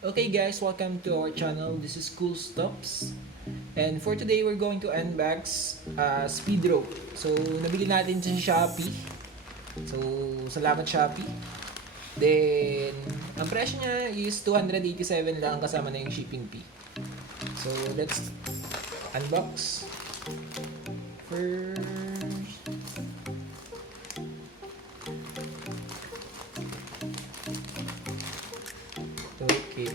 Okay guys, welcome to our channel. This is Cool Stops. And for today, we're going to unbox SPEEDROPE. So, nabili natin sa Shopee. So, salamat Shopee. Then, ang presyo niya is 287 lang kasama na yung shipping fee. So, let's unbox. First, okay.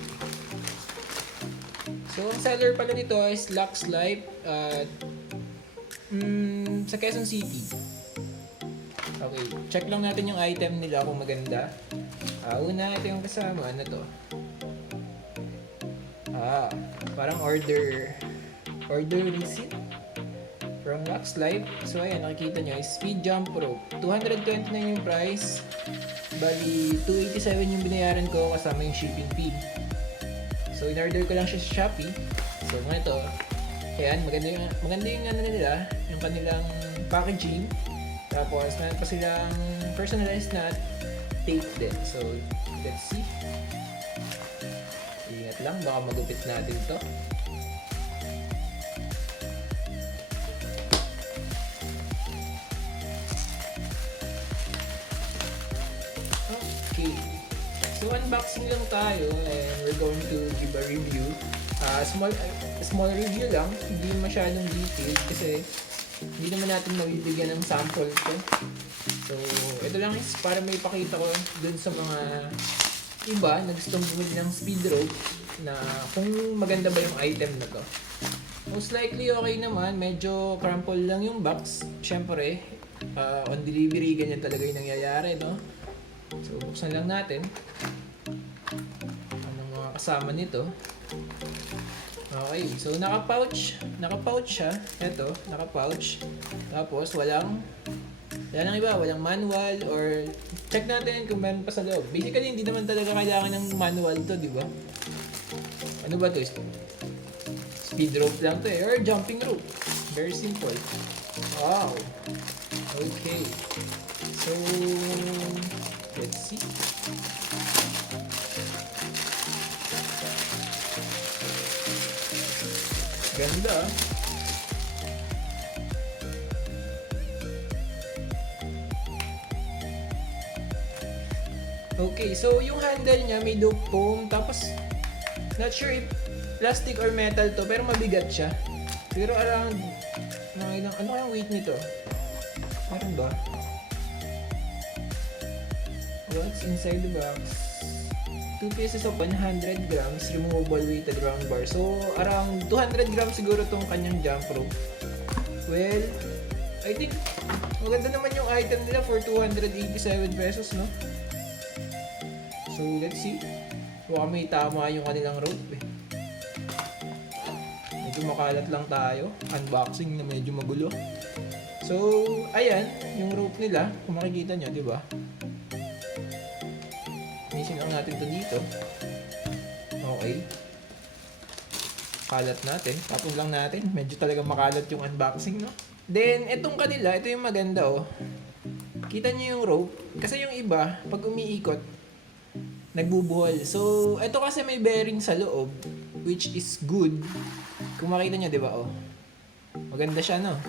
So, ang seller pala nito is LUXLIFE sa Quezon City. Okay, check lang natin yung item nila kung maganda. Una, ito yung kasama. Ano to? Parang order receipt from LUXLIFE. So, ayan, nakikita nyo is Speed JUMPROPE. 220 na yung price. Bali, 287 yung binayaran ko kasama yung shipping fee. So, in-order ko lang siya sa Shopee. So, mga ito. Ayan, maganda yung ano nila, yung kanilang packaging. Tapos, meron pa silang personalized na tape din. So, let's see. Ingat lang, baka magupit natin to. Okay. So, unboxing lang tayo and we're going to give a review. Small review lang, hindi masyadong detailed kasi hindi naman natin mabibigyan ng sample ko. So, ito lang is para may pakita ko dun sa mga iba na gustong bumili ng SPEEDROPE na kung maganda ba yung item na to. Most likely okay naman, medyo crumple lang yung box. Siyempre, on delivery ganyan talaga yung nangyayari, no? So, buksan lang natin. Anong mga kasama nito? Okay, so naka-pouch siya. Ito, naka-pouch. Tapos, walang iba, walang manual or check natin kung meron pa sa loob. Basically, hindi naman talaga kailangan ng manual to, di ba? Ano ba to? Speed rope lang to or jumping rope. Very simple. Wow. Okay. So, let's see. Ganda. Okay, so yung handle niya may dope foam, tapos not sure if plastic or metal to, pero mabigat siya. Siguro around ano kayang weight nito? Meron ba? What's inside the box? 2 pieces of 100 grams removable weighted round bar. So, around 200 grams siguro tong kanyang jump rope. Well, I think maganda naman yung item nila for 287 pesos, no? So, let's see. Baka may tama yung kanilang rope, eh. Medyo makalat lang tayo. Unboxing na medyo magulo. So, ayan, yung rope nila. Kung makikita nyo, di ba? Inisin lang natin to dito. Okay. Kalat natin. Tapos lang natin. Medyo talaga makalat yung unboxing, no? Then, itong kanila, ito yung maganda, oh. Kita nyo yung rope. Kasi yung iba, pag umiikot, nagbubuhol. So, ito kasi may bearing sa loob, which is good. Kung makita nyo, di ba, oh. Maganda siya, no?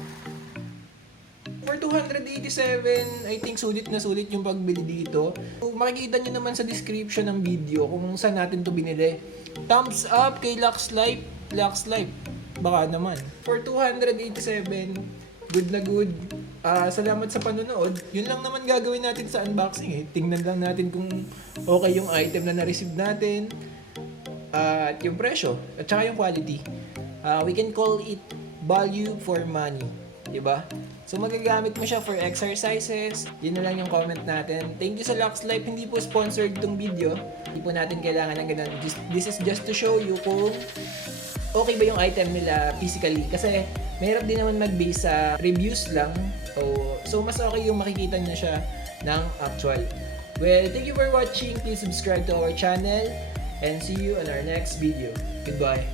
For 287, I think sulit na sulit yung pagbili dito. Makikita nyo naman sa description ng video kung saan natin to binili. Thumbs up kay LUXLIFE. LUXLIFE. Baka naman. For 287, good na good. Salamat sa panonood. Yun lang naman gagawin natin sa unboxing, eh. Tingnan lang natin kung okay yung item na na-receive natin. At yung presyo. At saka yung quality. We can call it value for money. Diba? So, magagamit mo siya for exercises. Yun na lang yung comment natin. Thank you sa LUXLIFE. Hindi po sponsored itong video. Hindi po natin kailangan ng ganun. This is just to show you kung okay ba yung item nila physically. Kasi, mahirap din naman mag-base sa reviews lang. So, mas okay yung makikita na siya ng actual. Well, thank you for watching. Please subscribe to our channel. And see you on our next video. Goodbye.